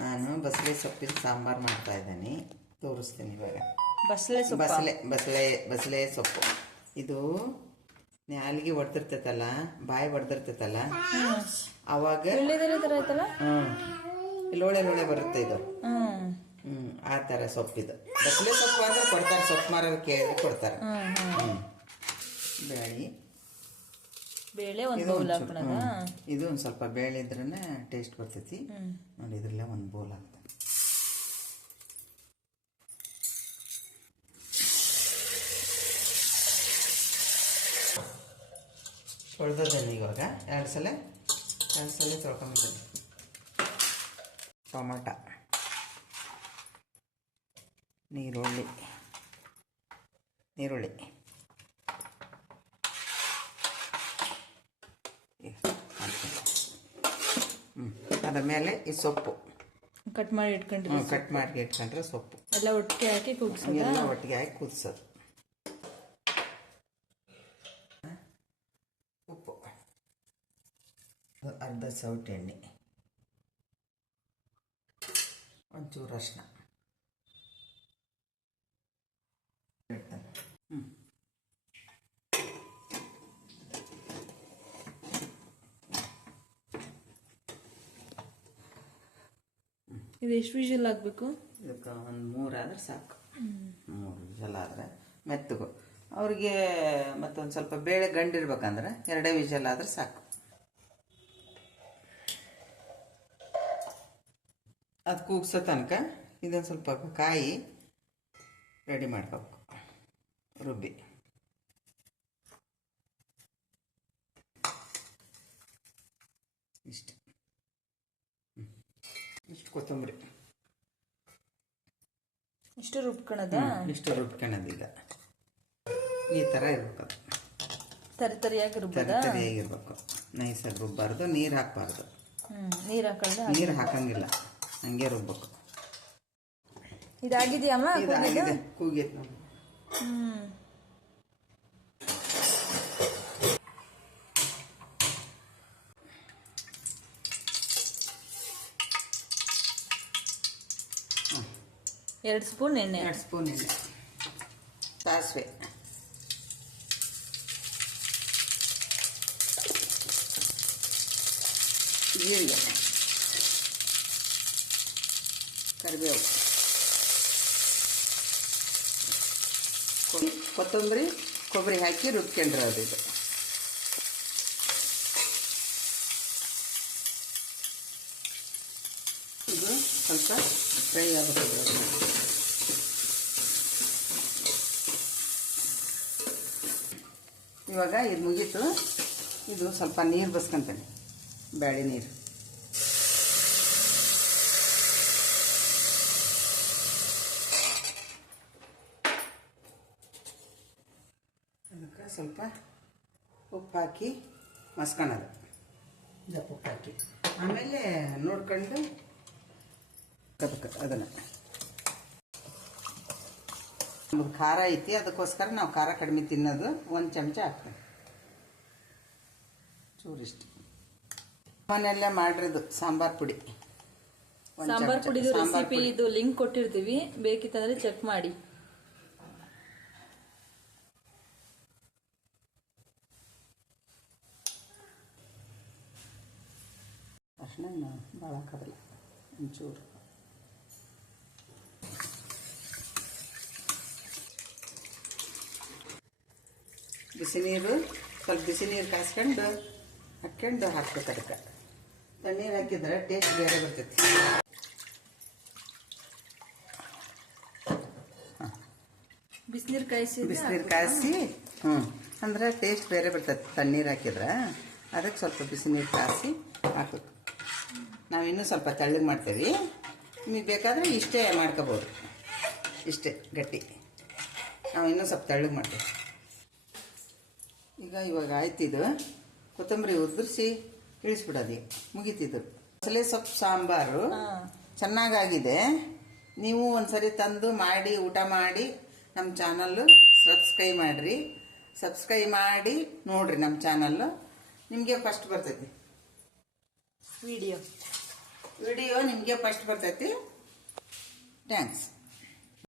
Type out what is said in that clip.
ನಾನು ಬಸಳೆ ಸೊಪ್ಪಿನ ಸಾಂಬಾರು ಮಾಡ್ತಾ ಇದ್ದೀನಿ, ತೋರಿಸ್ತೀನಿ ಇವಾಗ. ಬಸಳೆ ಸೊಪ್ಪು ಇದು ನಾಲಿಗೆ ಹೊಡೆದಿರ್ತೈತಲ್ಲ, ಬಾಯಿ ಹೊಡೆದಿರ್ತೈತಲ್ಲ, ಅವಾಗ ಲೋಳೆ ಲೋಳೆ ಬರುತ್ತೆ ಇದು. ಆ ಥರ ಸೊಪ್ಪಿದು ಬಸಳೆ ಸೊಪ್ಪು ಅಂದ್ರೆ ಕೊಡ್ತಾರೆ, ಸೊಪ್ಪು ಮಾರೋರು ಕೇಳಿ ಕೊಡ್ತಾರೆ. ಬೇಳೆ ಇದು ಒಂದು ಸ್ವಲ್ಪ ಬೇಳೆ ಇದ್ರೇ ಟೇಸ್ಟ್ ಬರ್ತೈತಿ ನೋಡಿ. ಇದ್ರಲ್ಲೇ ಒಂದು ಬೋಲ್ ಹಾಕ್ತಾರೆ. ತೊಳೆದದ್ದೇನೆ ಇವಾಗ ಎರಡು ಸಲ ತೊಳ್ಕೊಂಡಿದ್ದೀನಿ. ಟೊಮಾಟ, ನೀರುಳ್ಳಿ, ಅದ್ರ ಮೇಲೆ ಈ ಸೊಪ್ಪು ಕಟ್ ಮಾಡಿ ಇಟ್ಕೊಂಡ್ರೆ ಸೊಪ್ಪು ಎಲ್ಲ ಒಟ್ಟಿಗೆ ಹಾಕಿ ಕುದಿಸೋದು. ಉಪ್ಪು, ಅರ್ಧ ಸೌಟು ಎಣ್ಣೆ, ಒಂಚೂರು ಅರಿಶಿನ. ಇದು ಎಷ್ಟು ವಿಷಲ್ ಆಗಬೇಕು? ಇದಕ್ಕೆ ಒಂದು 3 ಆದರೆ ಸಾಕು. 3 ವಿಷಲ್ ಆದರೆ ಮೆತ್ತಗೂ. ಅವ್ರಿಗೆ ಮತ್ತೊಂದು ಸ್ವಲ್ಪ ಬೇಳೆ ಗಂಡಿರ್ಬೇಕಂದ್ರೆ 2 ವಿಷಲ್ ಆದರೆ ಸಾಕು. ಅದು ಕೂಗ್ಸೋ ತನಕ ಇದೊಂದು ಸ್ವಲ್ಪ ಕಾಯಿ ರೆಡಿ ಮಾಡ್ಕೋಬೇಕು, ರುಬ್ಬಿ. ಇಷ್ಟು ಕೊತ್ತಂಬರಿ, ಇಷ್ಟು ರುಬ್ಕೊಳ್ಳೋದು. ಈಗ ಈ ಥರ ಇರ್ಬೇಕು. ಅದು ತರಿಯಾಗಿರ್ಬೇಕು, ನೈಸಾಗಿ ರುಬ್ಬಾರ್ದು, ನೀರು ಹಾಕಬಾರ್ದು. ನೀರು ಹಾಕಂಗಿಲ್ಲ, ಹಂಗೆ ರುಬ್ಬೇಕು. ಇದಾಗಿದೆಯಮ್ಮ? ಇದಾಗಿದೆ, ಕೂಗೈತೆ ನೋಡಿ. ಎರಡು ಸ್ಪೂನ್ ಎಣ್ಣೆ, ಸಾಸಿವೆ, ಜೀರಿಗೆ, ಕರಿಬೇವು, ಕೊತ್ತಂಬರಿ, ಕೊಬ್ಬರಿ ಹಾಕಿ ರುಬ್ಕೊಂಡ್ರದು. ಇದು ಸ್ವಲ್ಪ ಫ್ರೈ ಆಗುತ್ತೆ. ಇವಾಗ ಇದು ಮುಗೀತು. ಇದು ಸ್ವಲ್ಪ ನೀರು ಬಸ್ಕೊಂತೇನೆ, ಬೇಳೆ ನೀರು. ಅದಕ್ಕೆ ಸ್ವಲ್ಪ ಉಪ್ಪು ಹಾಕಿ ಮಸ್ಕೊಳೋದು, ಉಪ್ಪು ಹಾಕಿ ಆಮೇಲೆ ನೋಡ್ಕೊಂಡು ಅದನ್ನು. ನಮ್ಗೆ ಖಾರ ಐತಿ, ಅದಕ್ಕೋಸ್ಕರ ನಾವು ಖಾರ ಕಡಿಮೆ ತಿನ್ನೋದು. 1 ಚಮಚ ಹಾಕ್ತೇವೆ, ಚೂರಿಷ್ಟು. ಮನೆಯಲ್ಲೇ ಮಾಡಿರೋದು ಸಾಂಬಾರ್ ಪುಡಿ. ಸಾಂಬಾರ್ ಪುಡಿದು ರೆಸಿಪಿ ಇದು ಲಿಂಕ್ ಕೊಟ್ಟಿರ್ತೀವಿ, ಬೇಕಿತ್ತಂದ್ರೆ ಚೆಕ್ ಮಾಡಿ. ಅರ್ಶಿನ ಭಾಳ ಹಾಕೋದಿಲ್ಲ, ಒಂಚೂರು. ಬಿಸಿ ನೀರು, ಸ್ವಲ್ಪ ಬಿಸಿ ನೀರು ಕಾಯಿಸ್ಕೊಂಡು ಹಾಕ್ಬೇಕು. ಅದಕ್ಕೆ ತಣ್ಣೀರು ಹಾಕಿದ್ರೆ ಟೇಸ್ಟ್ ಬೇರೆ ಬರ್ತೈತಿ. ಬಿಸಿನೀರು ಕಾಯಿಸಿ ಅಂದ್ರೆ ಟೇಸ್ಟ್ ಬೇರೆ ಬರ್ತೈತಿ. ತಣ್ಣೀರು ಹಾಕಿದ್ರೆ ಅದಕ್ಕೆ ಸ್ವಲ್ಪ ಬಿಸಿ ನೀರು ಕಾಯಿಸಿ ಹಾಕಬೇಕು. ನಾವಿನ್ನೂ ಸ್ವಲ್ಪ ತೆಳ್ಳಗೆ ಮಾಡ್ತೀವಿ, ನಿಮಗೆ ಬೇಕಾದರೆ ಇಷ್ಟೇ ಮಾಡ್ಕೋಬೋದು, ಇಷ್ಟೇ ಗಟ್ಟಿ. ನಾವು ಇನ್ನೂ ಸ್ವಲ್ಪ ತೆಳ್ಳಗೆ ಮಾಡ್ತೀವಿ. ಇವಾಗ ಆಯ್ತಿದ್ದು, ಕೊತ್ತಂಬರಿ ಉದುರಿಸಿ ಇಳಿಸ್ಬಿಡೋದು, ಮುಗೀತಿದ್ದು. ಬಸಳೆ ಸೊಪ್ಪು ಸಾಂಬಾರು ಚೆನ್ನಾಗಾಗಿದೆ. ನೀವು ಒಂದ್ಸರಿ ತಂದು ಮಾಡಿ ಊಟ ಮಾಡಿ ನಮ್ಮ ಚಾನಲ್ಲು ಸಬ್ಸ್ಕ್ರೈಬ್ ಮಾಡಿ ನೋಡ್ರಿ. ನಮ್ಮ ಚಾನಲ್ಲು ನಿಮಗೆ ಫಸ್ಟ್ ಬರ್ತೈತಿ ವಿಡಿಯೋ. ವಿಡಿಯೋ ನಿಮಗೆ ಫಸ್ಟ್ ಬರ್ತೈತಿ. ಥ್ಯಾಂಕ್ಸ್.